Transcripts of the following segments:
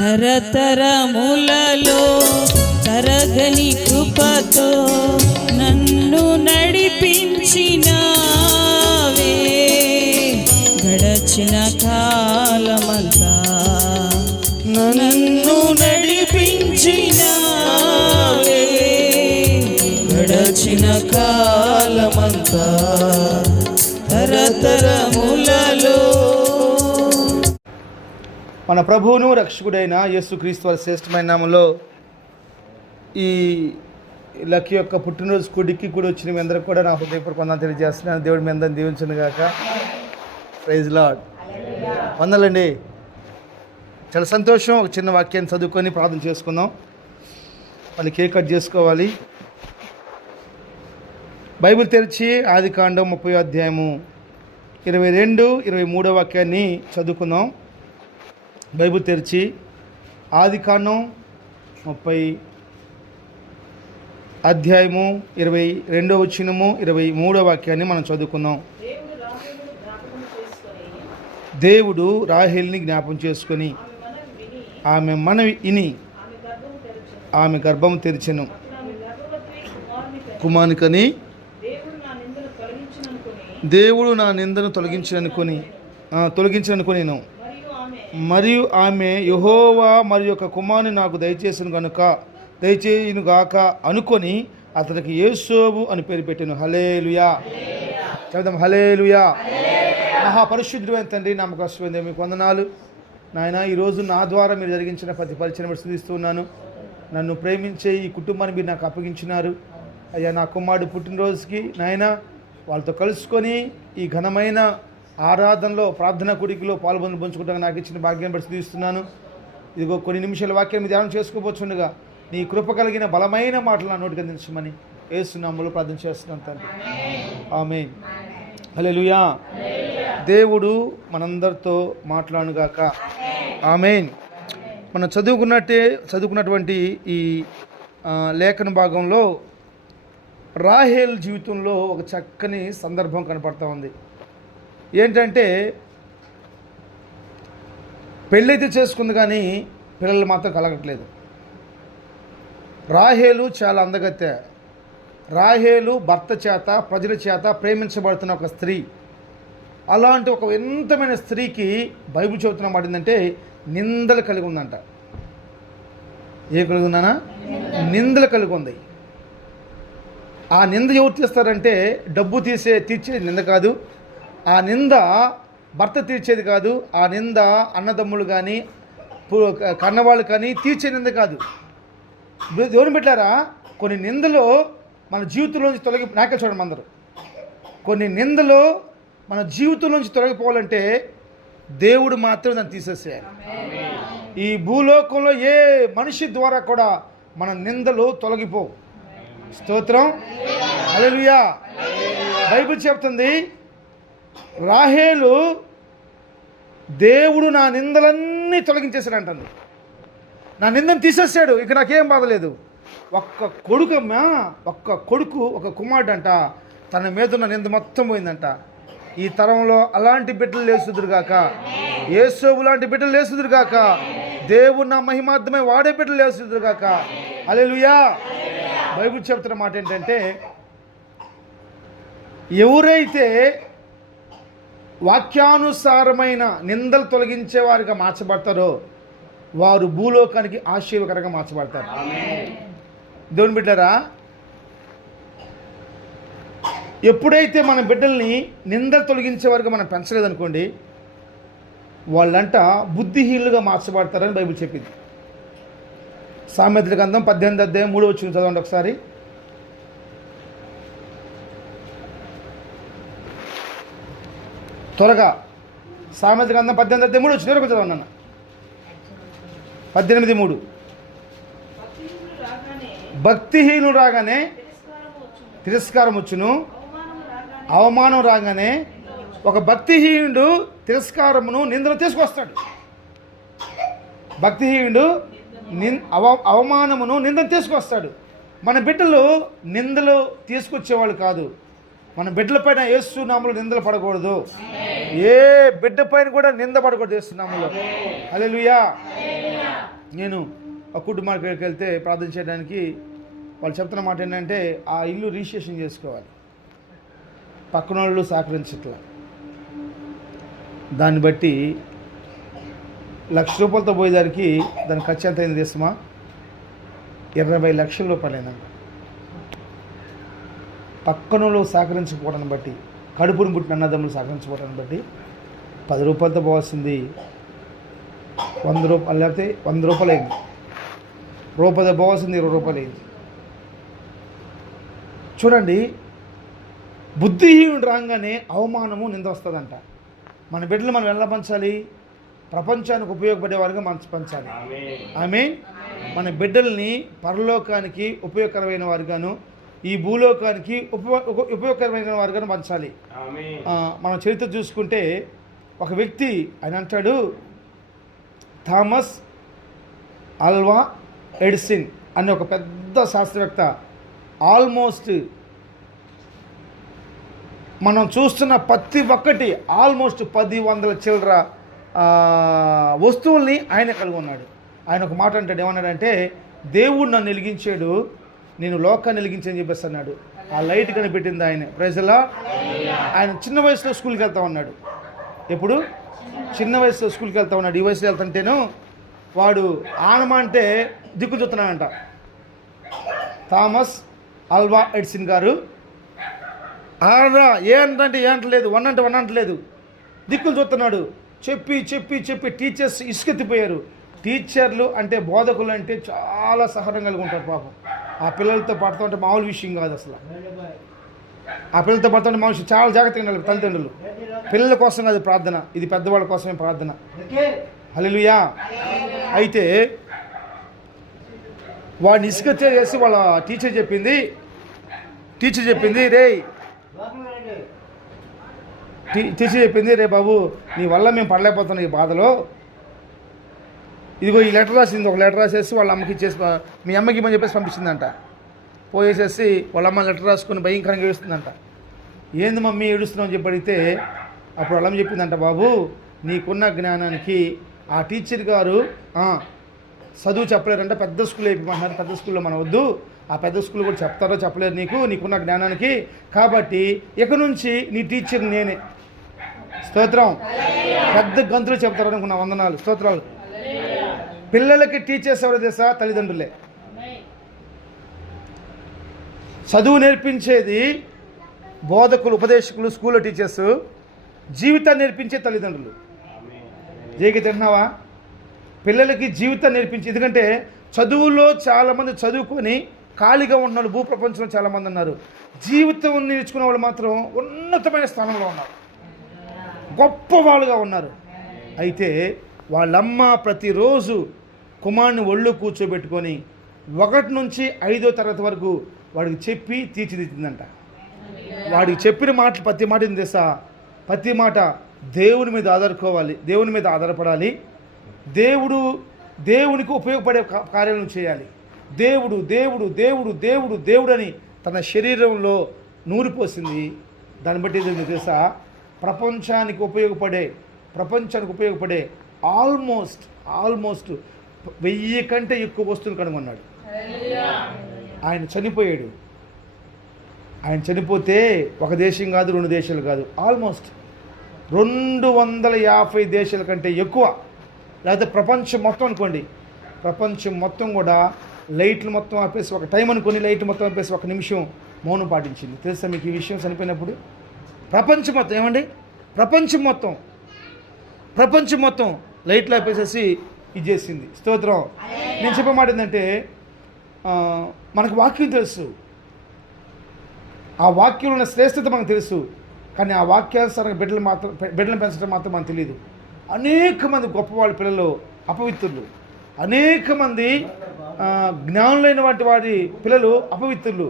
తరతరములలో తరగని కృపతో నన్ను నడిపించినావే. గడచిన కాలమంతా నన్ను నడిపించినావే. గడచిన కాలమంతా తరతరములలో. మన ప్రభువును రక్షకుడైన యేసుక్రీస్తు వారి శ్రేష్టమైన నామంలో ఈ లక్కీ యొక్క పుట్టినరోజు కూడికి కూడా వచ్చిన మీ అందరికి కూడా నా హృదయపూర్వక వందనాలు తెలియజేస్తున్నాను. దేవుడు మీ అందరిని దీవించును గాక. Praise lord. వందలండి. చాలా సంతోషం. ఒక చిన్న వాక్యాన్ని చదువుకొని ప్రార్థన చేసుకుందాం. మళ్ళీ కేక్ కట్ చేసుకోవాలి. బైబిల్ తెరిచి ఆదికాండం 30వ అధ్యాయము 22, 23 వాక్యాన్ని చదువుకుందాం. బైబిల్ తెరిచి ఆదికాండం 30 అధ్యాయము 22వ వచనము 23వ వాక్యాన్ని మనం చదువుకుందాం. దేవుడు రాహేల్ని జ్ఞాపం చేసుకొని ఆమె మనవి విని ఆమె గర్భం తెరిచెను. కుమారునికని దేవుడు నా నిందను తొలగించనుకొనిను. మరియు ఆమె యెహోవా మరి యొక్క కుమారుని నాకు దయచేయును గాక అనుకొని అతనికి యేసోబు అని పేరు పెట్టాను. హల్లెలూయా. చెప్దాం హల్లెలూయా. మహాపరిశుద్ధుడైన తండ్రి, నమ్మకస్తుడైన మీకు వందనాలు నాయన. ఈరోజు నా ద్వారా మీరు జరిగించిన ప్రతి పరిచయం స్తుతిస్తున్నాను. నన్ను ప్రేమించే ఈ కుటుంబాన్ని మీరు నాకు అప్పగించినారు అయ్యా. నా కుమారుడు పుట్టినరోజుకి నాయన వాళ్ళతో కలుసుకొని ఈ ఘనమైన ఆరాధనలో ప్రార్థనా కూడికలో పంచుకుంటాను నాకు ఇచ్చిన భాగ్యాన్ని బట్టి స్తుతిస్తున్నాను. ఇదిగో కొన్ని నిమిషాల వాక్యాన్ని ధ్యానం చేసుకోవచ్చుండగా నీ కృప కలిగిన బలమైన మాటలు నా నోటికి అందించమని యేసు నామములో ప్రార్థన చేస్తున్నాను తండ్రి. ఆమేన్. హల్లెలూయా. దేవుడు మనందరితో మాట్లాడుగాక. ఆమేన్. మనం చదువుకున్నటువంటి ఈ లేఖన భాగంలో రాహేల్ జీవితంలో ఒక చక్కని సందర్భం కనపడతా ఉంది. ఏంటంటే పెళ్ళైతే చేసుకుంది కానీ పిల్లలు మాత్రం కలగట్లేదు. రాహేలు చాలా అందగత్తె. రాహేలు భర్త చేత ప్రజల చేత ప్రేమించబడుతున్న ఒక స్త్రీ. అలాంటి ఒక ఉన్నతమైన స్త్రీకి బైబిల్ చెబుతున్న మాట ఏంటంటే నిందలు కలిగి ఉందంట. ఏ కలిగి ఉందనా? నిందలు కలిగి ఉంది. ఆ నింద ఎవరు తీస్తారంటే డబ్బు తీర్చే నింద కాదు. ఆ నింద భర్త తీర్చేది కాదు. ఆ నింద అన్నదమ్ములు కానీ కన్నవాళ్ళు కానీ తీర్చే నింద కాదు. దేవుని బిడ్డలారా, కొన్ని నిందలు మన జీవితంలోంచి నాకే చూడండి అందరూ, కొన్ని నిందలు మన జీవితంలోంచి తొలగిపోవాలంటే దేవుడు మాత్రం దాన్ని తీసేసేయాలి. ఈ భూలోకంలో ఏ మనిషి ద్వారా కూడా మన నిందలు తొలగిపోవు. స్తోత్రం. హల్లెలూయా. బైబిల్ చెప్తుంది రాహేలు దేవుడు నా నిందలన్నీ తొలగించేశాడు అంటుంది. నా నిందను తీసేసాడు, ఇక నాకేం బాధలేదు. ఒక్క కొడుకు ఒక కుమారుడు అంట, తన మీద ఉన్న నింద మొత్తం పోయిందంట. ఈ తరంలో అలాంటి బిడ్డలు లేసుదురుగాక. యేసోబు లాంటి బిడ్డలు లేసుదురుగాక. దేవుడు నా మహిమార్థమై వాడే బిడ్డలు లేసుదురుగాక. హల్లెలూయా. బైబిల్ చెప్తున్న మాట ఏంటంటే ఎవరైతే వాక్యానుసారమైన నిందలు తొలగించే వారిగా మార్చబడతారో వారు భూలోకానికి ఆశీర్వకరంగా మార్చబడతారు. దేవుని బిడ్డరా, ఎప్పుడైతే మన బిడ్డల్ని నిందలు తొలగించే వారిగా మనం పెంచలేదనుకోండి, వాళ్ళంట బుద్ధిహీనులుగా మార్చబడతారని బైబిల్ చెప్పింది. సామెతల గ్రంథం 18వ అధ్యాయం 3వ వచనం చదవండి ఒకసారి. త్వరగా సామెతల గ్రంథం 18వ అధ్యాయం 3వ వచనం చదవండి అన్న. 18:3. భక్తిహీనుడు రాగానే తిరస్కారం వచ్చును, అవమానం రాగానే ఒక భక్తిహీనుడు తిరస్కారమును నిందను తీసుకొస్తాడు. భక్తిహీనుడు అవమానమును నిందను తీసుకొస్తాడు. మన బిడ్డలు నిందలు తీసుకొచ్చేవాళ్ళు కాదు. మన బిడ్డల పైన యేసు నామములో నిందలు పడకూడదు. ఏ బిడ్డ పైన కూడా నింద పడకూడదు యేసు నామములో. హల్లెలూయా. నేను ఒక కుటుంబానికి వెళ్తే ప్రార్థన చేయడానికి వాళ్ళు చెప్తున్న మాట ఏంటంటే ఆ ఇల్లు రిజిస్ట్రేషన్ చేసుకోవాలి, పక్కన వాళ్ళు సహకరించట్లా. దాన్ని బట్టి ₹1,00,000 పోయేదానికి దాని ఖర్చు ఎంత అయింది తెలుసుమా? 20 లక్షల రూపాయలైనా. పక్కన వాళ్ళు సహకరించకపోవడాన్ని బట్టి, కడుపును పుట్టిన అన్నదమ్ములు సహకరించకపోవడాన్ని బట్టి ₹10 పోవాల్సింది ₹100 లేకపోతే ₹100 అయింది. ₹10 పోవాల్సింది ₹20 అయింది. చూడండి, బుద్ధిహీనుడు రాగానే అవమానము నింద వస్తుందంట. మన బిడ్డలు మనం ఎలా పంచాలి? ప్రపంచానికి ఉపయోగపడేవారుగా మనం పంచాలి. ఆమె మన బిడ్డల్ని పరలోకానికి ఉపయోగకరమైన వారుగాను, ఈ భూలోకానికి ఉపయోగకరమైన వారుగాను పంచాలి. మన చరిత్ర చూసుకుంటే ఒక వ్యక్తి ఆయన అంటాడు, థామస్ ఆల్వా ఎడిసన్ అనే ఒక పెద్ద శాస్త్రవేత్త ఆల్మోస్ట్ మనం చూస్తున్న ప్రతి ఒక్కటి ఆల్మోస్ట్ 10,000 చిల్లర వస్తువుల్ని ఆయన కలిగి ఉన్నాడు. ఆయన ఒక మాట అంటాడు, ఏమన్నాడంటే, దేవుడు నన్ను వెలిగించాడు, నేను లోకాన్ని వెలిగించని చెప్పేసి అన్నాడు. ఆ లైట్ కనిపెట్టింది ఆయన. ప్రైజ్లా. ఆయన చిన్న వయసులో స్కూల్కి వెళ్తా ఉన్నాడు. ఎప్పుడు? చిన్న వయసులో స్కూల్కి వెళ్తా ఉన్నాడు. ఈ వయసులో వెళ్తుంటేను వాడు ఆనమా అంటే దిక్కు చూస్తున్నాడంట. థామస్ ఆల్వా ఎడిసన్ గారు ఆరా ఏ అంటే ఏ అంటలేదు, వన్ అంటలేదు, దిక్కులు చూస్తున్నాడు. చెప్పి చెప్పి చెప్పి టీచర్స్ ఇసుకెత్తిపోయారు. టీచర్లు అంటే బోధకులు అంటే చాలా సహనం కలిగి ఉంటారు పాపం. ఆ పిల్లలతో పడుతూ ఉంటే మామూలు విషయం కాదు అసలు. ఆ పిల్లలతో పడుతుంటే మనిషి చాలా జాగ్రత్తగా ఉండాలి. తల్లిదండ్రులు పిల్లల కోసం కాదు ప్రార్థన, ఇది పెద్దవాళ్ళ కోసమే ప్రార్థన. హల్లెలూయా. అయితే వాడిని ఇసుకెత్తే చేసి వాళ్ళ టీచర్ చెప్పింది, రే బాబు, నీ వల్ల మేము పడలేకపోతున్నాం ఈ బాధలో. ఇదిగో ఈ లెటర్ రాసింది, ఒక లెటర్ రాసేసి వాళ్ళ అమ్మకి ఇచ్చేసి, మీ అమ్మకి ఇమ్మని చెప్పేసి పంపించిందంట. పోయేసేసి వాళ్ళ అమ్మ లెటర్ రాసుకుని భయంకరంగా ఏడుస్తుందంట. ఏంది మమ్మీ ఏడుస్తున్నావు అని చెప్పి అడిగితే అప్పుడు వాళ్ళ అమ్మ చెప్పిందంట, బాబు నీకున్న జ్ఞానానికి ఆ టీచర్ గారు చదువు చెప్పలేరంటే పెద్ద స్కూల్ అయిపోయిమంటున్నారు, పెద్ద స్కూల్లో మనం వద్దు, ఆ పెద్ద స్కూల్ కూడా చెప్తారో చెప్పలేరు నీకున్న జ్ఞానానికి, కాబట్టి ఇక నుంచి నీ టీచర్ నేనే. స్తోత్రం. పెద్ద గంతులు చెప్తారు అనుకున్న వందనాలు, స్తోత్రాలు. పిల్లలకి టీచర్స్ ఎవరు తెలుసా? తల్లిదండ్రులే. చదువు నేర్పించేది బోధకులు, ఉపదేశకులు, స్కూల్లో టీచర్స్. జీవితాన్ని నేర్పించే తల్లిదండ్రులు. జేకి తింటున్నావా? పిల్లలకి జీవితాన్ని నేర్పించి, ఎందుకంటే చదువులో చాలామంది చదువుకొని ఖాళీగా ఉంటున్నారు. భూప్రపంచంలో చాలామంది ఉన్నారు. జీవితం నేర్చుకునే వాళ్ళు మాత్రం ఉన్నతమైన స్థానంలో ఉన్నారు, గొప్ప వాళ్ళుగా ఉన్నారు. అయితే వాళ్ళమ్మ ప్రతిరోజు కుమారుని ఒళ్ళు కూర్చోబెట్టుకొని 1 నుంచి 5వ తరగతి వరకు వాడికి చెప్పి తీర్చిదిద్దిందంట. వాడికి చెప్పిన మాటలు ప్రతి మాట ఏం తెలుసా? ప్రతి మాట దేవుని మీద ఆధారపడాలి, దేవుని మీద ఆధారపడాలి, దేవునికి ఉపయోగపడే కార్యాలను చేయాలి. దేవుడు దేవుడు దేవుడు దేవుడు దేవుడు అని తన శరీరంలో నూరిపోసింది. దాన్ని బట్టి ఏదో తెలుసా? ప్రపంచానికి ఉపయోగపడే ఆల్మోస్ట్ 1000 కంటే ఎక్కువ వస్తువులు కనుగొన్నాడు. ఆయన చనిపోయాడు. ఆయన చనిపోతే ఒక దేశం కాదు, 2 దేశాలు కాదు, ఆల్మోస్ట్ 250 దేశాల కంటే ఎక్కువ, లేకపోతే ప్రపంచం మొత్తం అనుకోండి, ప్రపంచం మొత్తం కూడా లైట్లు మొత్తం ఆపేసి, ఒక టైం అనుకుని లైట్లు మొత్తం ఆపేసి 1 నిమిషం మౌనం పాటించింది. తెలుసా మీకు ఈ విషయం? చనిపోయినప్పుడు ప్రపంచం మొత్తం, ఏమండి, ప్రపంచం మొత్తం లైట్లు ఆపేసేసి ఇది చేసింది. స్తోత్రం. నేను చెప్పే మాట ఏంటంటే, మనకు వాక్యం తెలుసు, ఆ వాక్యంలో ఉన్న శ్రేష్టత మనకు తెలుసు, కానీ ఆ వాక్యానుసారంగా బిడ్డలను పెంచడం మాత్రం మనకు తెలియదు. అనేక మంది గొప్పవాళ్ళ పిల్లలు అపవిత్రులు, అనేక మంది జ్ఞానులైన వారి పిల్లలు అపవిత్రులు.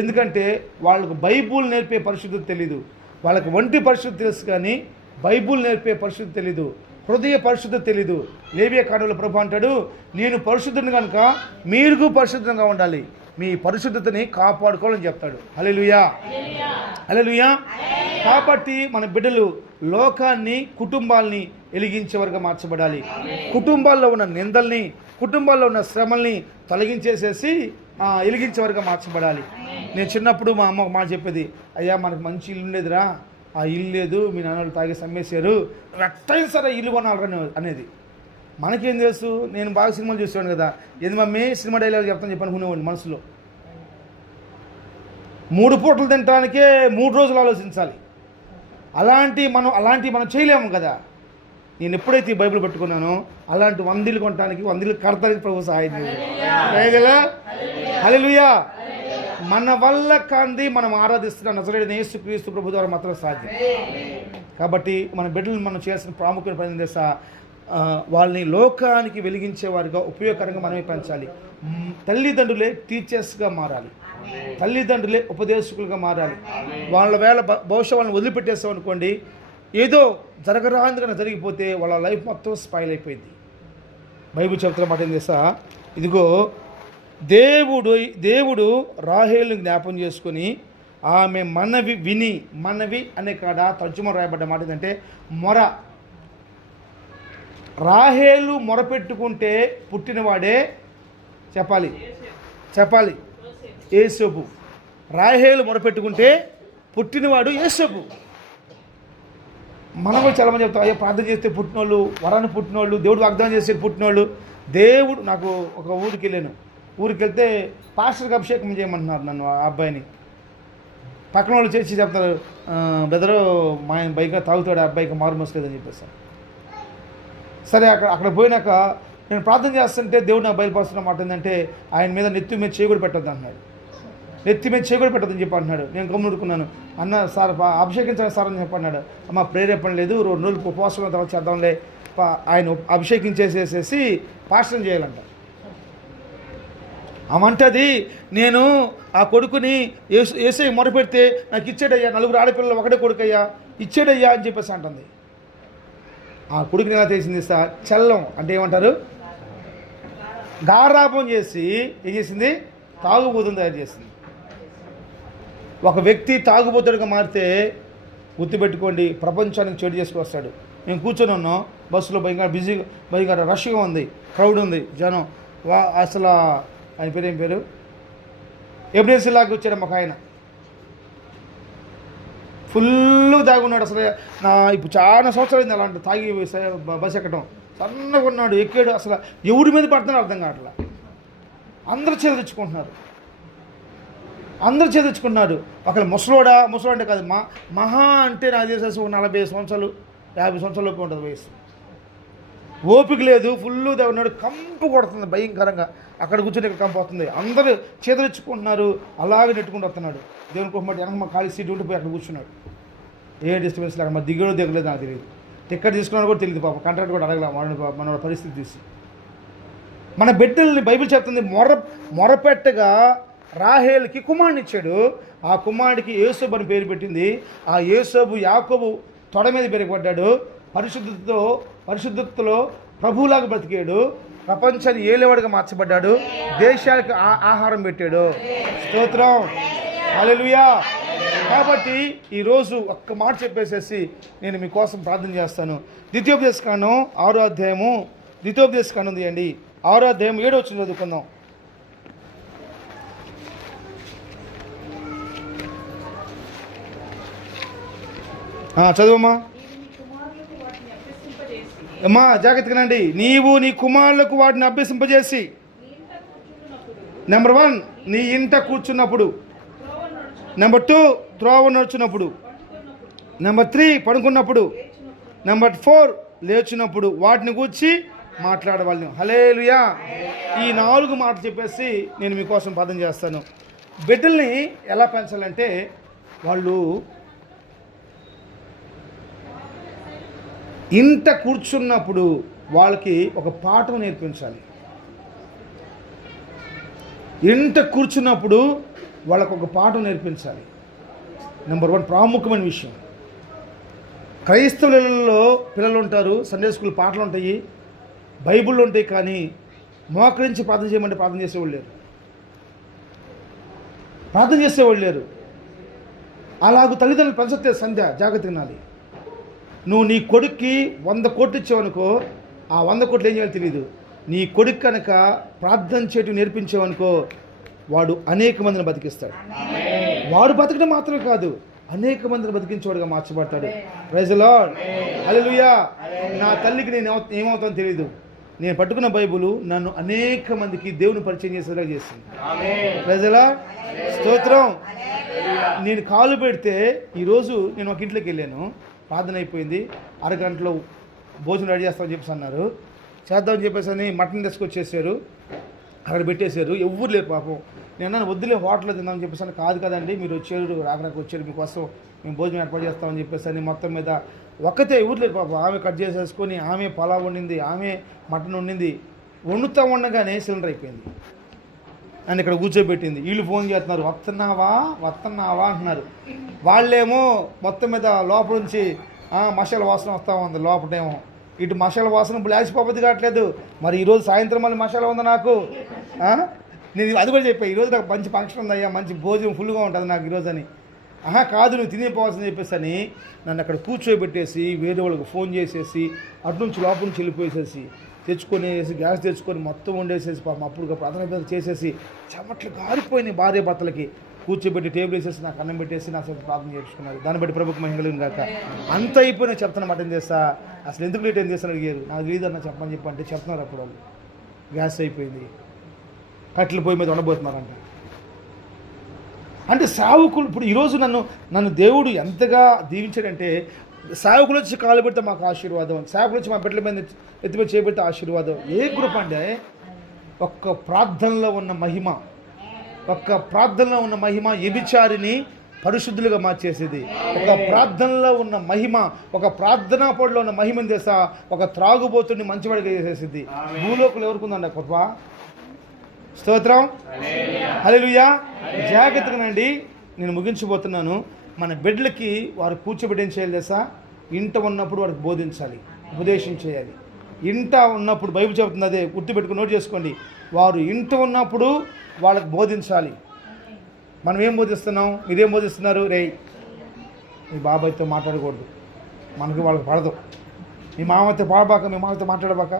ఎందుకంటే వాళ్ళకు బైబుల్ నేర్పే పరిశుద్ధత తెలీదు. వాళ్ళకి ఒంటి పరిశుద్ధత తెలుసు కానీ బైబుల్ నేర్పే పరిశుద్ధత తెలీదు, హృదయ పరిశుద్ధత తెలీదు. లేవియా కాండంలో ప్రభు అంటాడు, నేను పరిశుద్ధుని కనుక మీరు పరిశుద్ధంగా ఉండాలి, మీ పరిశుద్ధతని కాపాడుకోవాలని చెప్తాడు. హల్లెలూయా, హల్లెలూయా. కాబట్టి మన బిడ్డలు లోకాన్ని, కుటుంబాల్ని వెలిగించేవారుగా మార్చబడాలి. కుటుంబాల్లో ఉన్న నిందల్ని, కుటుంబాల్లో ఉన్న శ్రమల్ని తొలగించేసేసి వెలిగించేవారుగా మార్చబడాలి. నేను చిన్నప్పుడు మా అమ్మ ఒక మాట చెప్పేది, అయ్యా మనకు మంచి ఇల్లు ఉండేదిరా, ఆ ఇల్లు లేదు, మీ నాన్నలు తాగి సమ్మేశారు, ఎట్టయినా సరే ఇల్లు కొనాలని అనేది. మనకేం తెలుసు, నేను బాగా సినిమాలు చూసేవాడు కదా, ఏంది మమ్మీ సినిమా డైలాగ్ చెప్తాను చెప్పనుకునేవాడిని మనసులో. 3 పూటలు తినడానికే 3 రోజులు ఆలోచించాలి. అలాంటి మనం చేయలేము కదా. నేను ఎప్పుడైతే ఈ బైబిల్ పెట్టుకున్నానో అలాంటి 100 ఇల్లు కొనడానికి, 100 ఇల్లు కడతానికి ప్రభు సహాయం చేయగల. హల్లెలూయా. మన వల్ల కాంది మనం ఆరాధిస్తున్న నజరేయుడైన యేసుక్రీస్తు ప్రభు ద్వారా మాత్రం సాధ్యం. కాబట్టి మన బిడ్డలు మనం చేసిన ప్రాముఖ్యమైన పని చేస్తా, వాళ్ళని లోకానికి వెలిగించేవారుగా, ఉపయోగకరంగా మనమే పెంచాలి. తల్లిదండ్రులే టీచర్స్గా మారాలి, తల్లిదండ్రులే ఉపదేశకులుగా మారాలి. వాళ్ళ బహుశా వాళ్ళని వదిలిపెట్టేస్తాం అనుకోండి, ఏదో జరగరాందుగా జరిగిపోతే వాళ్ళ లైఫ్ మొత్తం స్పాయిల్ అయిపోయింది. బైబిల్ చెప్తున్న మాట ఏం చేస్తా, ఇదిగో దేవుడు రాహేలుని జ్ఞాపం చేసుకుని ఆమె మనవి విని, మనవి అనే కాడ తర్జుమా రాయబడ్డ మాట ఏంటంటే మొర. రాహేలు మొరపెట్టుకుంటే పుట్టినవాడే చెప్పాలి యేసేపు. రాహేలు మొరపెట్టుకుంటే పుట్టినవాడు యేసేపు. మనం కూడా చాలామంది చెప్తాం, అయ్యో ప్రార్థన చేస్తే పుట్టినోళ్ళు, వరాన్ని పుట్టినోళ్ళు, దేవుడు వాగ్దానం చేస్తే పుట్టినోళ్ళు. దేవుడు, నాకు ఒక ఊరికి వెళ్ళాను, ఊరికి వెళ్తే పాస్టర్కి అభిషేకం చేయమంటున్నారు నన్ను, ఆ అబ్బాయిని. పక్కన వాళ్ళు చేసి చెప్తారు, బ్రదరు మా ఆయన బైక్గా తాగుతాడు, ఆ అబ్బాయికి మారు మోసలేదని చెప్పేసాను. సరే అక్కడ పోయినాక నేను ప్రార్థన చేస్తుంటే దేవుడు నాకు బయలుపరుస్తున్న మాట ఏంటంటే, ఆయన మీద నెత్తి మీద చేయకూడదు పెట్టద్దు అన్నాడు. నెత్తి మీద చేయకూడదు పెట్టద్దని చెప్పి అంటున్నాడు. నేను గమ్మునుకున్నాను. అన్న సార్ అభిషేకించాలి సార్ అని చెప్పన్నాడు. అమ్మ ప్రేరేపణ లేదు, 2 రోజులు ఉపవాసం తర్వాత చేద్దాంలే, ఆయన అభిషేకించేసేసేసి పాస్టర్ చేయాలంట. అమంటది, నేను ఆ కొడుకుని ఏసై మొరపెడితే నాకు ఇచ్చాడయ్యా, 4 ఆడపిల్లలు ఒకటే కొడుకయ్యా, ఇచ్చాడయ్యా అని చెప్పేసి అంటుంది. ఆ కొడుకుని ఎలా తెలిసింది సార్, చల్లం అంటే ఏమంటారు, గారాపం చేసి ఏం చేసింది, తాగుబోతుని తయారు చేసింది. ఒక వ్యక్తి తాగుబోతుడిగా మారితే గుర్తుపెట్టుకోండి, ప్రపంచానికి చెడు చేసుకొస్తాడు. మేము కూర్చొని ఉన్నాం బస్సులో, భయంకర రష్గా ఉంది, క్రౌడ్ ఉంది, జనం. అసలు ఆయన పేరు ఏం పేరు, ఎబ్రిల్స్ లాగా వచ్చాడు మాకు ఆయన, ఫుల్ తాగున్నాడు. అసలు ఇప్పుడు చాలా సంవత్సరాలు అయింది అలాంటి తాగి బస్ ఎక్కడం. సన్నగా ఉన్నాడు, ఎక్కాడు. అసలు ఎవరి మీద పడుతున్నాడు అర్థం కావట్లా. అందరూ చేదెచ్చుకున్నారు. ఒకళ్ళు ముసలోడు అంటే కాదు, మహా అంటే నాకు చేసేసి 40 సంవత్సరాలు 50 సంవత్సరాల లోపు ఉంటుంది వయసు. ఓపిక లేదు, ఫుల్ ఉన్నాడు, కంపు కొడుతుంది భయంకరంగా. అక్కడ కూర్చొని ఇక్కడ కంపు వస్తుంది. అందరూ చేదరించుకుంటున్నారు, అలాగే నెట్టుకుంటూ వస్తున్నాడు. దేవుని కోసం వెనక మా ఖాళీ సీట్ ఉండిపోయి అక్కడ కూర్చున్నాడు. ఏ డిస్టర్బెన్స్ లేక మరి దిగలేదు నాకు తెలియదు. టికెట్ తీసుకున్నాడు కూడా తెలియదు పాప, కాంట్రాక్ట్ కూడా అడగలేదు మన పరిస్థితి చూసి. మన బిడ్డల్ని బైబిల్ చెప్తుంది, మొరపెట్టగా రాహేలుకి కుమారుని ఇచ్చాడు. ఆ కుమారుడికి యేసోబు అని పేరు పెట్టింది. ఆ యేసోబు యాకోబు తొడ మీద పెరిగిపడ్డాడు. పరిశుద్ధతలో ప్రభువులాగా బ్రతికాడు. ప్రపంచాన్ని ఏలేవాడిగా మార్చబడ్డాడు. దేశాలకు ఆహారం పెట్టాడు. స్తోత్రం, హల్లెలూయా. కాబట్టి ఈరోజు ఒక్క మాట చెప్పేసేసి నేను మీకోసం ప్రార్థన చేస్తాను. ద్వితీయోపదేశకాండం 6వ అధ్యాయము, ద్వితీయోపదేశకాండం తీయండి, 6వ అధ్యాయం 7వ వచనం చదువుకుందాం. చదువమ్మా అమ్మా, జాగ్రత్తగానండి. నీవు నీ కుమారులకు వాటిని అభ్యసింపజేసి, నెంబర్ 1 నీ ఇంట కూర్చున్నప్పుడు, నెంబర్ 2 త్రోవ నడుచున్నప్పుడు, నెంబర్ 3 పడుకున్నప్పుడు, నెంబర్ 4 లేచినప్పుడు వాటిని గూర్చి మాట్లాడవాలి. హల్లెలూయా. ఈ 4 మాటలు చెప్పేసి నేను మీకోసం ప్రార్థన చేస్తాను. బిడ్డల్ని ఎలా పెంచాలంటే, వాళ్ళు ఇంట కూర్చున్నప్పుడు వాళ్ళకి ఒక పాఠం నేర్పించాలి. ఇంట కూర్చున్నప్పుడు వాళ్ళకు ఒక పాఠం నేర్పించాలి. నెంబర్ 1 ప్రాముఖ్యమైన విషయం. క్రైస్తవులలో పిల్లలు ఉంటారు, సండే స్కూల్ పాటలు ఉంటాయి, బైబిళ్ళు ఉంటాయి, కానీ మోకరించి ప్రార్థన చేయమంటే ప్రార్థన చేసేవాళ్ళు లేరు. ప్రార్థన చేసేవాళ్ళు లేరు. అలాగూ తల్లిదండ్రులు పెంచతే సంధ్య జాగ్రత్త వినాలి. నువ్వు నీ కొడుక్కి 100 కోట్లు ఇచ్చావనుకో, ఆ 100 కోట్లు ఏం చేయాలో తెలియదు. నీ కొడుకు కనుక ప్రార్థన చేయటం నేర్పించావనుకో, వాడు అనేక మందిని బతికిస్తాడు. వాడు బతకడం మాత్రమే కాదు, అనేక మందిని బతికించేవాడుగా మార్చబడతాడు. ప్రైజ్ ది లార్డ్, హల్లెలూయా. నా తల్లికి నేను ఏమవుతానో తెలియదు. నేను పట్టుకున్న బైబుల్ నన్ను అనేక మందికి దేవుని పరిచయం చేసేలా చేసింది. ప్రైజ్ ది లార్డ్, స్తోత్రం. నేను కాలు పెడితే ఈరోజు నేను ఒక ఇంట్లోకి వెళ్ళాను, ప్రార్థన అయిపోయింది, అరగంటలో భోజనం రెడీ చేస్తామని చెప్పేసి అన్నారు. చేద్దామని చెప్పేసి అని మటన్ తీసుకొచ్చేసారు, అక్కడ పెట్టేశారు. ఎవ్వరు లేరు పాపం. నేను అన్నాను వద్దులే హోటల్లో తిందామని చెప్పేసి. కాదు కదండి, మీరు వచ్చారు, రాకరాకు వచ్చారు, మీకోసం మేము భోజనం ఏర్పాటు చేస్తామని చెప్పేసి అని మొత్తం మీద ఒక్కతే ఎవరు లేరు పాపం. ఆమె కట్ చేసేసుకొని ఆమె పలావ్ వండింది, ఆమె మటన్ వండింది. వండుతూ ఉండగానే సిలిండర్ అయిపోయింది అని ఇక్కడ కూర్చోబెట్టింది. వీళ్ళు ఫోన్ చేస్తున్నారు, వస్తున్నావా అంటున్నారు. వాళ్ళేమో మొత్తం మీద లోపల నుంచి మసాలా వాసన వస్తూ ఉంది, లోపటేమో ఇటు మసాలా వాసన లేచిపోతుంది కావట్లేదు. మరి ఈరోజు సాయంత్రం మళ్ళీ మసాలా ఉంది నాకు. నేను అది కూడా చెప్పాను, ఈరోజు నాకు మంచి ఫంక్షన్ ఉందయ్యా, మంచి భోజనం ఫుల్గా ఉంటుంది నాకు ఈరోజు అని. కాదు నువ్వు తినేపోవాల్సింది చెప్పేసి అని నన్ను అక్కడ కూర్చోబెట్టేసి వేరే వాళ్ళకి ఫోన్ చేసేసి అటు నుంచి లోపల నుంచి వెళ్ళిపోయేసేసి తెచ్చుకొనేసి గ్యాస్ తెచ్చుకొని మొత్తం వండేసేసి పాపం అప్పుడు ప్రార్థన చేసేసి చెమట్లు గారిపోయినాయి. భార్య భర్తలకి కూర్చోబెట్టి టేబుల్ వేసేసి నాకు అన్నం పెట్టేసి నా సేపు ప్రార్థన చేసుకున్నారు. దాన్ని బట్టి ప్రభుత్వ మహిళలు కాక అంత అయిపోయినా చెప్తాను మటన్ చేస్తా, అసలు ఎందుకు లేట్ ఏం చేస్తాను అడిగారు. నాకు లేదన్నా చెప్పని చెప్పంటే చెప్తున్నారు. అప్పుడు వాళ్ళు గ్యాస్ అయిపోయింది, కట్టెల పొయ్యి మీద ఉండబోతున్నారంట. అంటే సేవకులు ఇప్పుడు ఈరోజు నన్ను దేవుడు ఎంతగా దీవించాడంటే, సేవకులు వచ్చి కాలు పెడితే మాకు ఆశీర్వాదం, సేవకులు వచ్చి మా బిడ్డల మీద ఎత్తిమీద చేయబెడితే ఆశీర్వాదం. ఏ గ్రూప్ అంటే ఒక్క ప్రార్థనలో ఉన్న మహిమ, ఒక్క ప్రార్థనలో ఉన్న మహిమ వ్యభిచారిని పరిశుద్ధులుగా మార్చేసేది. ఒక ప్రార్థనలో ఉన్న మహిమ, ఒక ప్రార్థనా పొడిలో ఉన్న మహిమని చేసా ఒక త్రాగుబోతుడిని మంచివాడిగా చేసేసింది. భూలోకులు ఎవరుకుందండి కృప, స్తోత్రం, హల్లెలూయా. జాగ్రత్తగానండి, నేను ముగించబోతున్నాను. మన బిడ్డలకి వారు కూర్చోబెట్టి ఏం చేయాలి తెలుసా? ఇంట ఉన్నప్పుడు వారికి బోధించాలి, ఉపదేశం చేయాలి. ఇంట ఉన్నప్పుడు బైబిల్ చెబుతుంది, అదే గుర్తుపెట్టుకుని నోట్ చేసుకోండి. వారు ఇంట ఉన్నప్పుడు వాళ్ళకి బోధించాలి. మనం ఏం బోధిస్తున్నాం? మీరేం బోధిస్తున్నారు? మీ బాబాయ్తో మాట్లాడకూడదు, వాళ్ళకి పడదు. మీ మామతో పాడబాక, మీ మామతో మాట్లాడబాక,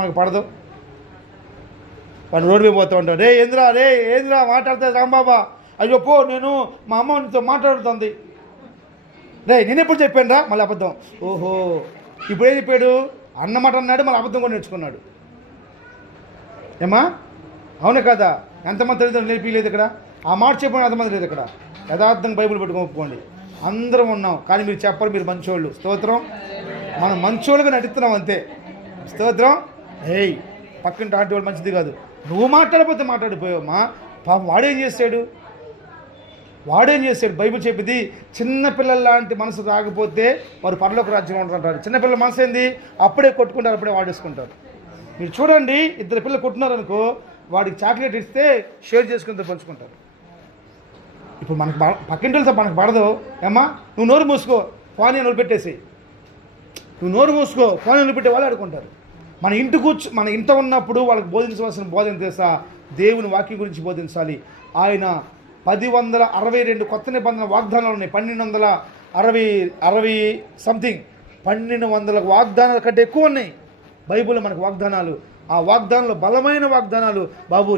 మనకు పడదు. వాడు రోడ్డు మీద పోతూ ఉంటాడు, ఏంద్రా మాట్లాడుతుంది రాంబాబా, అయ్యో పో, నేను మా అమ్మతో మాట్లాడుతుంది. నేను ఎప్పుడు చెప్పాను రా, మళ్ళీ అబద్ధం. ఓహో, ఇప్పుడు ఏం చెప్పాడు? అన్నమాట అన్నాడు, మళ్ళీ అబద్ధం కూడా నేర్చుకున్నాడు. ఏమా అవునే కదా? ఎంతమంది తల్లిదండ్రులు నేర్పించలేదు ఇక్కడ? ఆ మాట చెప్పండి, ఎంతమంది లేదు ఇక్కడ? యథార్థంగా బైబిల్ పెట్టుకొని ఒప్పుకోండి. అందరం ఉన్నాం, కానీ మీరు చెప్పరు, మీరు మంచోళ్ళు. స్తోత్రం. మనం మంచోళ్ళుగా నటిస్తున్నాం అంతే. స్తోత్రం. పక్కింటి ఆంటీ వాళ్ళు మంచిది కాదు, నువ్వు మాట్లాడకపోతే మాట్లాడిపోయావమ్మా. పాపం వాడేం చేశాడు? బైబిల్ చెప్పింది, చిన్నపిల్లల లాంటి మనసు రాకపోతే వారు పరలోక రాజ్యంలో ఉంటారు. చిన్నపిల్లల మనసు ఏంది? అప్పుడే కొట్టుకుంటారు, అప్పుడే వాడేసుకుంటారు. మీరు చూడండి, 2 పిల్లలు కొట్టున్నారనుకో, వాడికి చాక్లెట్ ఇస్తే షేర్ చేసుకుని పంచుకుంటారు. ఇప్పుడు మనకు పక్కింటితో మనకు పడదు. ఏమ్మా నువ్వు నోరు మూసుకో, ఫోన్ వదిలిపెట్టేసి, నువ్వు నోరు మూసుకో, ఫోన్ వదిలిపెట్టే వాళ్ళు ఆడుకుంటారు. మన ఇంట ఉన్నప్పుడు వాళ్ళకి బోధించవలసిన బోధన చేసా దేవుని వాక్యం గురించి బోధించాలి. ఆయన 1062 కొత్త నిబంధన వాగ్దానాలు ఉన్నాయి. 1260 సంథింగ్ 1200 వాగ్దానాల కంటే ఎక్కువ ఉన్నాయి బైబిల్లో మనకు వాగ్దానాలు. ఆ వాగ్దానాలు బలమైన వాగ్దానాలు. బాబు,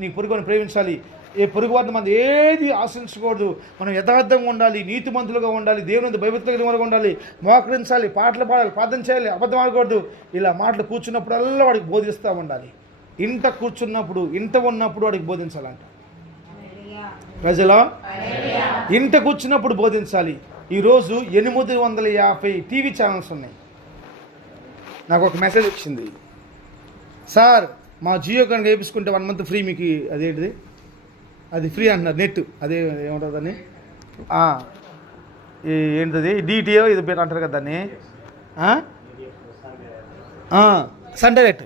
నీ పొరుగుని ప్రేమించాలి, ఏ పొరుగువారిని మనం ఏది ఆశించకూడదు, మనం యథార్థంగా ఉండాలి, నీతిమంతులుగా ఉండాలి, దేవుని భయభక్తులుగా ఉండాలి, మోకరించాలి, పాటలు పాడాలి, ప్రార్థన చేయాలి, అబద్ధం ఆడకూడదు. ఇలా మాటలు కూర్చున్నప్పుడల్లా వాడికి బోధిస్తూ ఉండాలి. ఇంట కూర్చున్నప్పుడు, ఇంట ఉన్నప్పుడు వాడికి బోధించాలంట. ప్రజలా, ఇంట కూర్చున్నప్పుడు బోధించాలి. ఈరోజు 850 టీవీ ఛానల్స్ ఉన్నాయి. నాకు ఒక మెసేజ్ వచ్చింది, సార్ మా జియో కనుక వేయించుకుంటే 1 మంత్ ఫ్రీ, మీకు అదేంటిది అది ఫ్రీ అంటున్నారు, నెట్ అదే ఏముంటుందని, ఏంటిది డిటిఓ ఇది పేరు అంటారు కదా దాన్ని, సన్ డైరెక్ట్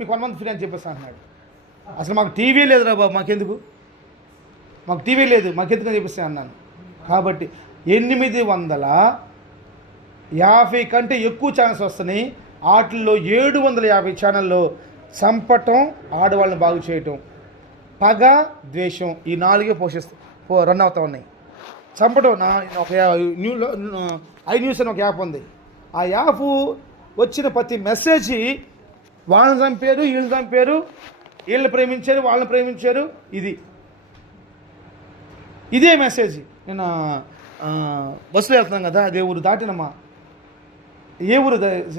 మీకు 1 మంత్ ఫ్రీ అని చెప్పేసి అంటున్నాడు. అసలు మాకు టీవీ లేదురా బాబు, మాకు టీవీ లేదు, మాకెందుకని చెప్పేసి అన్నాను. కాబట్టి 850 కంటే ఎక్కువ ఛానల్స్ వస్తున్నాయి. వాటిల్లో 750 ఛానల్లో చంపటం, ఆడవాళ్ళని బాగు చేయటం, పగ, ద్వేషం, ఈ 4 రన్ అవుతూ ఉన్నాయి. చంపడం ఒక iNews అని ఒక యాప్ ఉంది. ఆ యాప్ వచ్చిన ప్రతి మెసేజ్ వాళ్ళని చంపారు, వీళ్ళు చంపారు, వీళ్ళు ప్రేమించారు, వాళ్ళని ప్రేమించారు, ఇదే మెసేజ్. నేను బస్సులో వెళ్తున్నాను కదా, అదే ఊరు దాటినమ్మా. ఏ ఊరు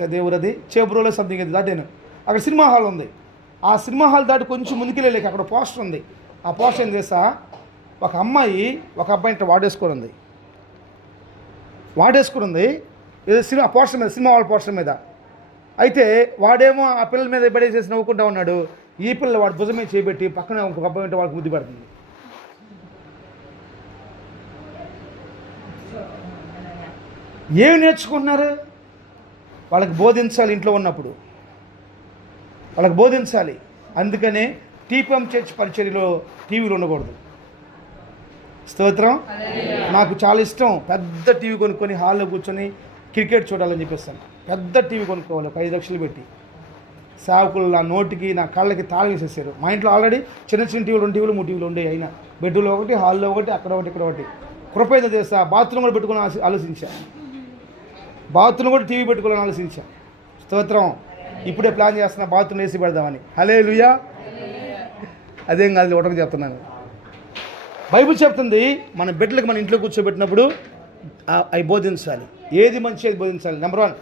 అదే ఊరు అది చేబ్రోలో సంథింగ్ అది దాటాను. అక్కడ సినిమా హాల్ ఉంది. ఆ సినిమా హాల్ దాటి కొంచెం ముందుకెళ్ళలేక అక్కడ పోస్టర్ ఉంది. ఆ పోస్టర్ ఏం చేస్తా, ఒక అమ్మాయి ఒక అబ్బాయిని వాడేసుకుని ఉంది. ఏదో సినిమా పోస్టర్ మీద, సినిమా హాల్ పోస్టర్ మీద. అయితే వాడేమో ఆ పిల్లల మీద పడేసేసి నవ్వుకుంటూ ఉన్నాడు. ఈ పిల్ల వాడి భుజం మీద చేపెట్టి పక్కన ఒక అబ్బాయి ఉంటే వాళ్ళకి బుద్ధి పడుతుంది. ఏమి నేర్చుకుంటున్నారు? వాళ్ళకి బోధించాలి. ఇంట్లో ఉన్నప్పుడు వాళ్ళకి బోధించాలి. అందుకనే టీపీఎం చర్చ్ పరిచర్యలో టీవీలు ఉండకూడదు. స్తోత్రం. నాకు చాలా ఇష్టం పెద్ద టీవీ కొనుక్కొని హాల్లో కూర్చొని క్రికెట్ చూడాలని చెప్పేస్తాను. పెద్ద టీవీ కొనుక్కోవాలి, 5 లక్షలు పెట్టి. సేవకులు నా నోటికి నా కళ్ళకి తాళం వేసేసారు. మా ఇంట్లో ఆల్రెడీ చిన్న టీవీలు 2 టీవీలు 3 టీవీలు ఉండేవి. అయినా బెడ్రూమ్లో ఒకటి, హాల్లో ఒకటి, అక్కడ ఒకటి, ఇక్కడ ఒకటి. కృపేద చేస్తా. బాత్రూమ్ కూడా పెట్టుకుని ఆలోచించా. బాత్రూమ్ కూడా టీవీ పెట్టుకోవాలని ఆలోచించా. స్తోత్రం. ఇప్పుడే ప్లాన్ చేస్తున్నా బాత్రూమ్ వేసి పెడదామని. హల్లెలూయా. అదేం కాదు, ఒకటి చెప్తున్నాను. బైబిల్ చెప్తుంది మన బిడ్డలకు మన ఇంట్లో కూర్చోబెట్టినప్పుడు అవి బోధించాలి. ఏది మంచి అది బోధించాలి. నెంబర్ 1.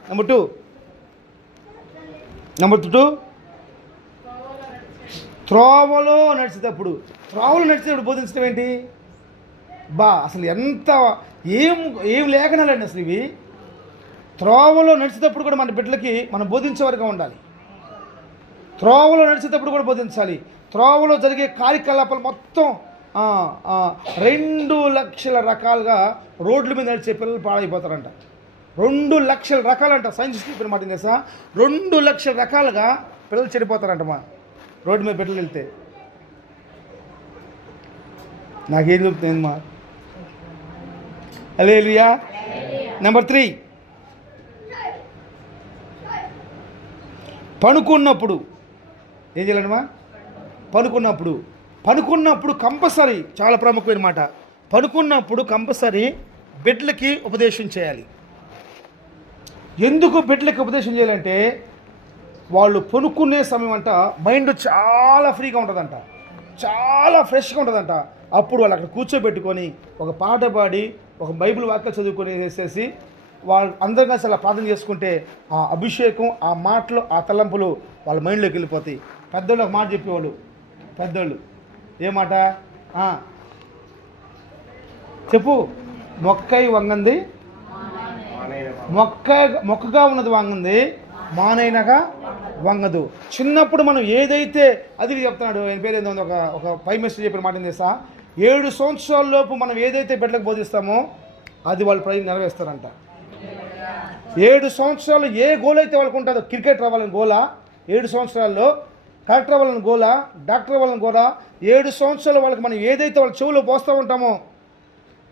నెంబర్ 2 త్రోవలో నడిచేటప్పుడు బోధించడం ఏంటి? అసలు ఎంత ఏం లేఖనాలండి అసలు ఇవి. త్రోవలో నడిచేటప్పుడు కూడా మన బిడ్డలకి మనం బోధించే వరకు ఉండాలి. త్రోవలో నడిచేటప్పుడు కూడా బోధించాలి. త్రోవలో జరిగే కార్యకలాపాలు మొత్తం 2 లక్షల రకాలుగా రోడ్ల మీద నడిచే పిల్లలు పాడైపోతారంట. 2 లక్షల రకాలంట. సైన్స్ చెప్పిన మాట తెలుసా? 2 లక్షల రకాలుగా పిల్లలు చెడిపోతారంట మా రోడ్డు మీద బిడ్డలు వెళ్తే. నాకేం చెప్తుంది మా. హల్లెలూయా. నెంబర్ 3 పనుకున్నప్పుడు ఏం చేయాలంటమ్మా? పనుకున్నప్పుడు కంపల్సరీ, చాలా ప్రాముఖ్యమైన మాట. పనుకున్నప్పుడు కంపల్సరీ బిడ్డలకి ఉపదేశం చేయాలి. ఎందుకు బిడ్డలకి ఉపదేశం చేయాలంటే వాళ్ళు పనుకునే సమయం అంట మైండ్ చాలా ఫ్రీగా ఉంటుందంట, చాలా ఫ్రెష్గా ఉంటుందంట. అప్పుడు వాళ్ళు అక్కడ కూర్చోబెట్టుకొని ఒక పాట పాడి ఒక బైబిల్ వాక్యాలు చదువుకొని వేసేసి వాళ్ళు అందరూ కలిసి అలా ప్రార్థన చేసుకుంటే ఆ అభిషేకం, ఆ మాటలు, ఆ తలంపులు వాళ్ళ మైండ్లోకి వెళ్ళిపోతాయి. పెద్దోళ్ళు ఒక మాట చెప్పేవాళ్ళు. పెద్దోళ్ళు ఏ మాట చెప్పు? మొక్కై వంగంది, మొక్కగా ఉన్నది వంగంది, మానైనగా వంగదు. చిన్నప్పుడు మనం ఏదైతే అది చెప్తున్నాడు. ఆయన పేరు ఏందో ఒక 5 మినిట్స్ చెప్పిన మాట ఏం చేస్తా, 7 సంవత్సరాల లోపు మనం ఏదైతే బిడ్డలకు బోధిస్తామో అది వాళ్ళు ప్రజలు నెరవేరుస్తారంట. 7 సంవత్సరాలు ఏ గోల్ అయితే వాళ్ళకు ఉంటుందో, క్రికెట్ రావాలని గోలా 7 సంవత్సరాల్లో, కలెక్టర్ అవ్వాలని గోలా, డాక్టర్ అవ్వాలని గోలా, 7 సంవత్సరాలు వాళ్ళకి మనం ఏదైతే వాళ్ళ చెవులో పోస్తూ ఉంటామో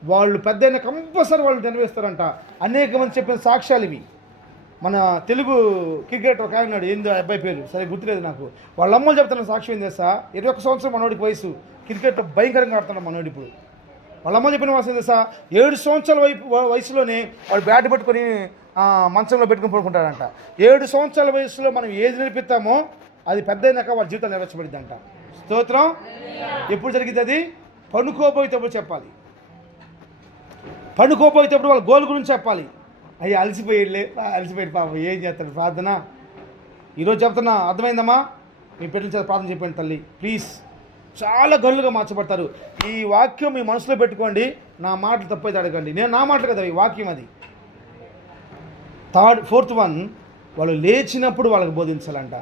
వాళ్ళు పెద్దయిన కంపల్సరీ వాళ్ళు నెరవేరుస్తారంట. అనేక మంది చెప్పిన సాక్ష్యాలు ఇవి. మన తెలుగు క్రికెటర్ ఒక ఆయన, ఏందో అబ్బాయి పేరు సరే గుర్తులేదు నాకు, వాళ్ళ అమ్మలు చెప్తున్న సాక్ష్యం ఏం చేస్తా, 21 సంవత్సరం మనోడికి వయసు, క్రికెట్ భయంకరంగా ఆడుతున్నాడు మనోడు. ఇప్పుడు వాళ్ళ అమ్మ చెప్పిన వాసన చేస్తా, 7 సంవత్సరాల వయసులోనే వాడు బ్యాట్ పట్టుకొని మంచంలో పెట్టుకుని పడుకుంటాడంట. 7 సంవత్సరాల వయసులో మనం ఏది నేర్పిస్తామో అది పెద్ద అయినాక వాళ్ళ జీవితం నెరవేర్చబడిద్దంట. స్తోత్రం. ఎప్పుడు జరిగింది అది? పనుకోబోయేటప్పుడు చెప్పాలి. పనుకోబోయేటప్పుడు వాళ్ళ గోల్ గురించి చెప్పాలి. అయ్యి అలసిపోయి పాపం ఏం చేస్తాడు ప్రార్థన. ఈరోజు చెప్తున్నా, అర్థమైందమ్మా? మీ పెట్టిన చేత ప్రార్థన చెప్పండి తల్లి ప్లీజ్. చాలా గల్లుగా మార్చబడతారు. ఈ వాక్యం మీ మనసులో పెట్టుకోండి. నా మాటలు తప్పైతే అడగండి. నేను నా మాటలు కదా, ఈ వాక్యం అది. 4th one, వాళ్ళు లేచినప్పుడు వాళ్ళకి బోధించాలంట.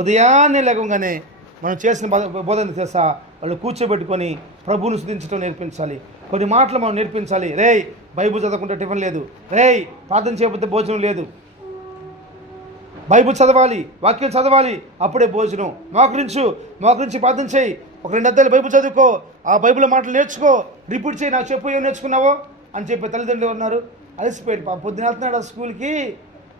ఉదయాన్నే లేవగానే మనం చేసిన బోధన చేసా వాళ్ళు కూర్చోబెట్టుకొని ప్రభువును స్తుతించడం నేర్పించాలి. కొన్ని మాటలు మనం నేర్పించాలి. రేయ్ బైబిల్ చదవకుంటే టిఫిన్ లేదు, రేయ్ ప్రార్థన చేయకపోతే భోజనం లేదు. బైబిల్ చదవాలి, వాక్యం చదవాలి, అప్పుడే భోజనం. మోకరించి ప్రార్థన చేయి, ఒక 2 అధ్యాయాలు బైబిల్ చదువుకో, ఆ బైబిల్ మాటలు నేర్చుకో, రిపీట్ చేయి, నాకు చెప్పు ఏం నేర్చుకున్నావో అని చెప్పి తల్లిదండ్రులు ఉన్నారు. అలసిపోయాడు పొద్దున వెళ్తున్నాడు ఆ స్కూల్కి,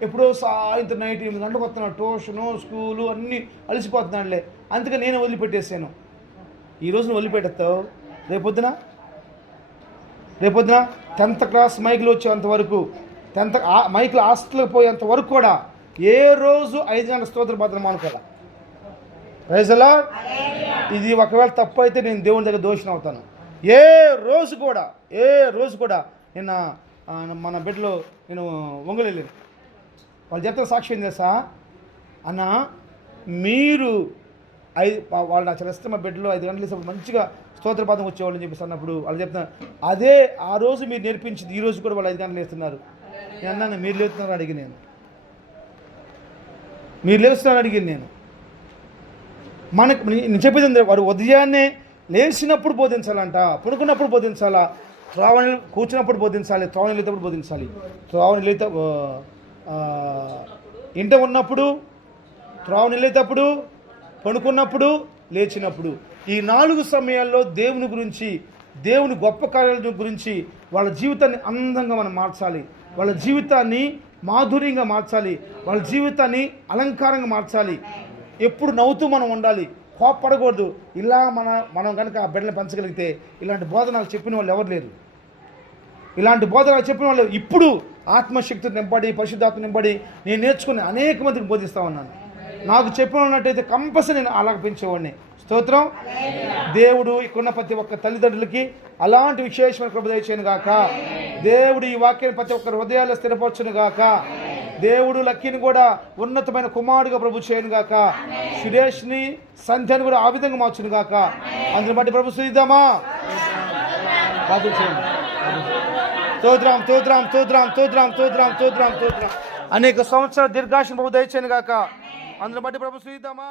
ఎప్పుడో సాయంత్రం నైట్ 8 గంటలకు వస్తున్నాడు, ట్యూషను స్కూలు అన్నీ అలసిపోతున్నాడులే. అందుకే నేను వదిలిపెట్టేసాను. ఈరోజు నువ్వు వదిలిపెట్టేస్తావు, రేపొద్దున 10th క్లాస్ మైకులు వచ్చేంత వరకు, 10th మైకులు హాస్టల్కి పోయేంత వరకు కూడా ఏ రోజు 5 గంటల స్తోత్ర ప్రార్థన మానుకోదా. Praise the lord. ఇది ఒకవేళ తప్పు అయితే నేను దేవుని దగ్గర దోషిని అవుతాను. ఏ రోజు కూడా నిన్న మన బిడ్డలో నేను ఒంగలేను. వాళ్ళు చెప్తారు సాక్షి ఏం చేస్తా అన్న, మీరు వాళ్ళు నాకు చాలా ఇష్టం, మా బిడ్డలో 5 గంటలు వేసినప్పుడు మంచిగా స్తోత్రపాదం వచ్చేవాళ్ళని చెప్పేసి అన్నప్పుడు వాళ్ళు చెప్తున్నారు, అదే ఆ రోజు మీరు నేర్పించింది ఈ రోజు కూడా వాళ్ళు 5 గంటలు వేస్తున్నారు. నేను అన్నాను, మీరు లేస్తున్నారు అడిగి నేను మనకు నేను చెప్పేది వాడు ఉదయాన్నే లేచినప్పుడు బోధించాలంట, పడుకున్నప్పుడు బోధించాలా, త్రావణి కూర్చున్నప్పుడు బోధించాలి, త్రావణి లేతప్పుడు బోధించాలి, త్రావణి లేత ఇంట ఉన్నప్పుడు, త్రావణి లేతప్పుడు, పడుకున్నప్పుడు, లేచినప్పుడు, ఈ 4 సమయాల్లో దేవుని గురించి, దేవుని గొప్ప కార్యాల గురించి వాళ్ళ జీవితాన్ని అందంగా మనం మార్చాలి, వాళ్ళ జీవితాన్ని మాధుర్యంగా మార్చాలి, వాళ్ళ జీవితాన్ని అలంకారంగా మార్చాలి. ఎప్పుడు నవ్వుతూ మనం ఉండాలి, కోప్పడకూడదు. ఇలా మనం కనుక ఆ బిడ్డలను పెంచగలిగితే ఇలాంటి బోధనలు చెప్పిన వాళ్ళు ఎవరు లేరు. ఇలాంటి బోధనలు చెప్పిన వాళ్ళు ఇప్పుడు ఆత్మశక్తి నింపడి, పరిశుద్ధాత్మ నింపడి నేను నేర్చుకుని అనేక మందికి బోధిస్తూ ఉన్నాను. నాకు చెప్పిన ఉన్నట్టయితే కంపల్సరీ నేను అలాగ పెంచేవాడిని. స్తోత్రం. దేవుడు ఇక్కడున్న ప్రతి ఒక్క తల్లిదండ్రులకి అలాంటి విశేషమైన కృప దయచేయను గాక. దేవుడు ఈ వాక్యాన్ని ప్రతి ఒక్కరి హృదయాల్లో స్థిరపరచును గాక. దేవుడు లక్కీని కూడా ఉన్నతమైన కుమారుడిగా ప్రభు చేయను గాక. సురేష్ని, సంధ్యను కూడా ఆ విధంగా మార్చును గాక. అందుని బట్టి ప్రభు స్తుతిద్దామా. అనేక సంవత్సరాల దీర్ఘాయుష్ను ప్రభు దయచేయను గాక. అందుని బట్టి ప్రభు స్తుతిద్దామా.